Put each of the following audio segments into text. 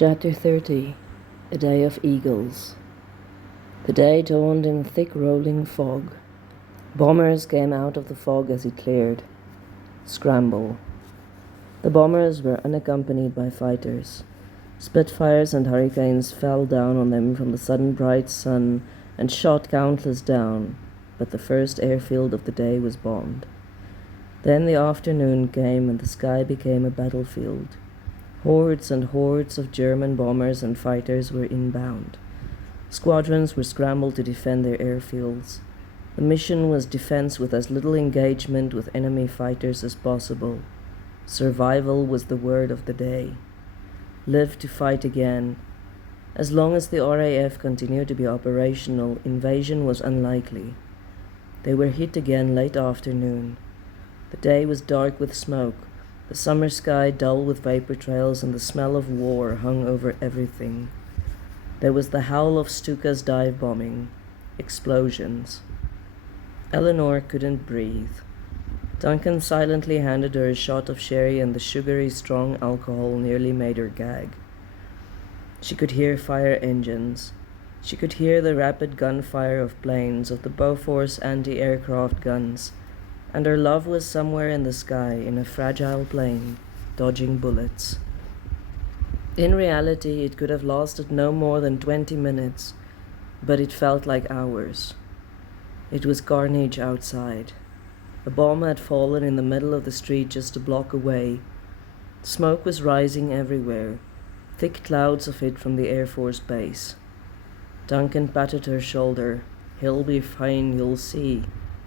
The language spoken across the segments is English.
Chapter 30. A Day of Eagles. The day dawned in thick rolling fog. Bombers came out of the fog as it cleared. Scramble. The bombers were unaccompanied by fighters. Spitfires and hurricanes fell down on them from the sudden bright sun and shot countless down, but the first airfield of the day was bombed. Then the afternoon came and the sky became a battlefield. Hordes and hordes of German bombers and fighters were inbound. Squadrons were scrambled to defend their airfields. The mission was defense with as little engagement with enemy fighters as possible. Survival was the word of the day. Live to fight again. As long as the RAF continued to be operational, invasion was unlikely. They were hit again late afternoon. The day was dark with smoke. The summer sky dull with vapor trails, and the smell of war hung over everything. There was the howl of Stuka's dive bombing. Explosions. Eleanor couldn't breathe. Duncan silently handed her a shot of sherry, and the sugary, strong alcohol nearly made her gag. She could hear fire engines. She could hear the rapid gunfire of planes, of the Bofors anti-aircraft guns. And her love was somewhere in the sky, in a fragile plane, dodging bullets. In reality, it could have lasted no more than 20 minutes, but it felt like hours. It was carnage outside. A bomb had fallen in the middle of the street just a block away. Smoke was rising everywhere, thick clouds of it from the Air Force base. Duncan patted her shoulder. "He'll be fine, you'll see.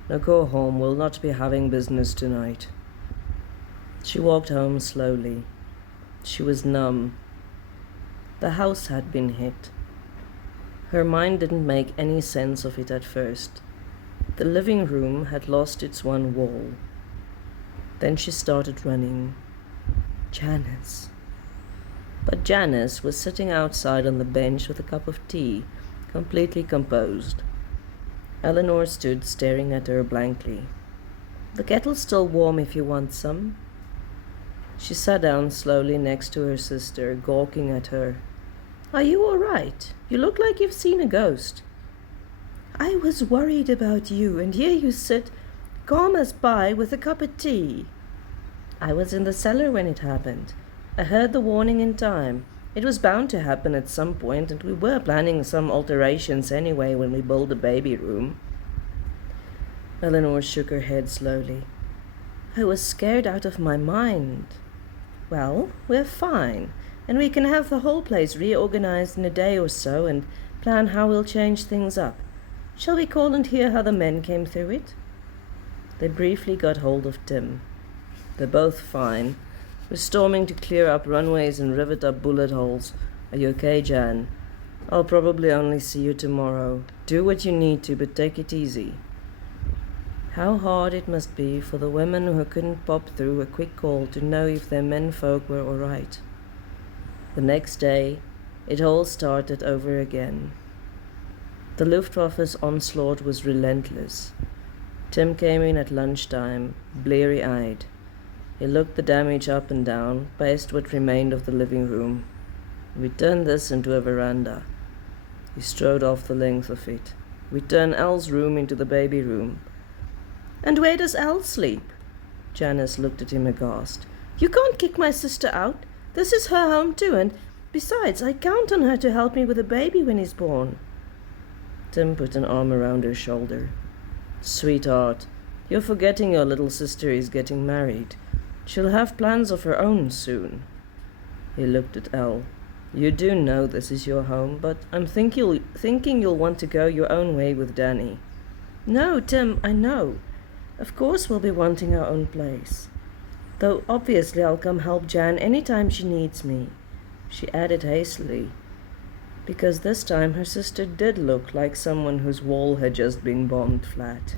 Now go home, we'll not be having business tonight." She walked home slowly. She was numb. The house had been hit. Her mind didn't make any sense of it at first. The living room had lost its one wall. Then she started running. Janice. But Janice was sitting outside on the bench with a cup of tea, completely composed. Eleanor stood staring at her blankly. "The kettle's still warm if you want some." She sat down slowly next to her sister, gawking at her. "Are you all right? You look like you've seen a ghost." "I was worried about you, and here you sit, calm as pie, with a cup of tea." "I was in the cellar when it happened. I heard the warning in time. It was bound to happen at some point, and we were planning some alterations anyway when we built the baby room." Eleanor shook her head slowly. "I was scared out of my mind." "Well, we're fine, and we can have the whole place reorganized in a day or so and plan how we'll change things up. Shall we call and hear how the men came through it?" They briefly got hold of Tim. "They're both fine. We're storming to clear up runways and rivet up bullet holes. Are you okay, Jan? I'll probably only see you tomorrow. Do what you need to, but take it easy." How hard it must be for the women who couldn't pop through a quick call to know if their menfolk were all right. The next day, it all started over again. The Luftwaffe's onslaught was relentless. Tim came in at lunchtime, bleary-eyed. He looked the damage up and down, paced what remained of the living room. "We turned this into a veranda." He strode off the length of it. "We turned Elle's room into the baby room." "And where does Elle sleep?" Janice looked at him aghast. "You can't kick my sister out. This is her home too, and besides, I count on her to help me with the baby when he's born." Tim put an arm around her shoulder. "Sweetheart, you're forgetting your little sister is getting married. She'll have plans of her own soon." He looked at Elle. "You do know this is your home, but I'm thinking you'll want to go your own way with Danny." "No, Tim, I know. Of course we'll be wanting our own place. Though obviously I'll come help Jan any time she needs me," she added hastily, because this time her sister did look like someone whose wall had just been bombed flat.